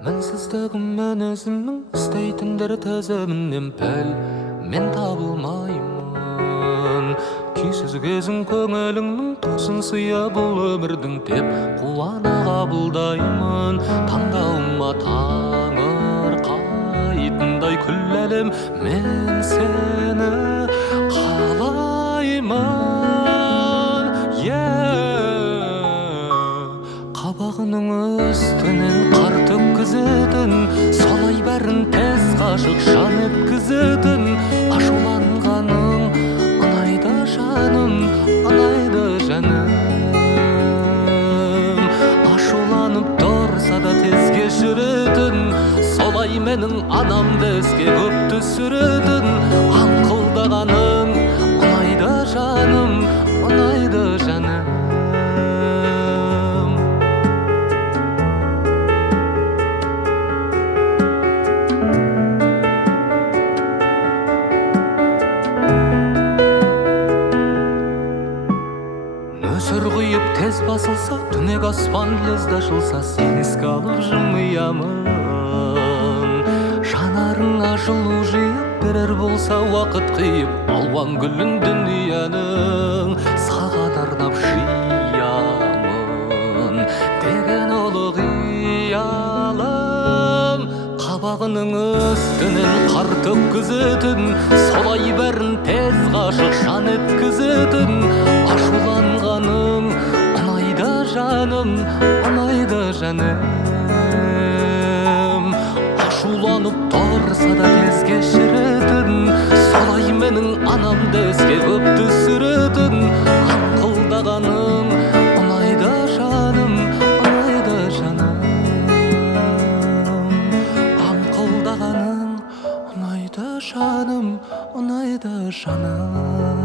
Мінсіздігіммен өзімнің істейтіндер тізімінен пәл мен табылмаймын. Күйсіз кезің көңіліңнің тосын сыя бұл өмірдің деп қуана қабылдаймын. Таңдауыма таңырқайтындай күл әлем мен сені қалаймын. Қабағының үстінен қар төккізетін, солай бәрін тез ғашық жан еткізетін. Ашуланғаның ұнайды жаным, ұнайды жаным. Ашуланып тұрса да тез кешіретін, солай менің анамды еске көп түсіретін. Аңқылдағаның ұнайды жаным, ұнайды жаным. Нөсір құйып тез басылса, түнек аспан лезде ашылса, сен еске алып жымиямын. Жанарыңа жылу жиып берер болса уақыт қиып, алуан гүлін дүнияның саған арнап жиямын деген ұлы қиялым. Қабағының үстінен қар төккізетін, солай бәрін тез ғашық жан еткізетін. Ашуланғаның ұнайды жаным, ұнайды жаным. Ашуланып тұрса да тез кешіретін, солай менің анамды еске көп түсіретін. Аңқылдағаның ұнайды жаным, ұнайды жаным. Аңқылдағаның ұнайды жаным, ұнайды жаным.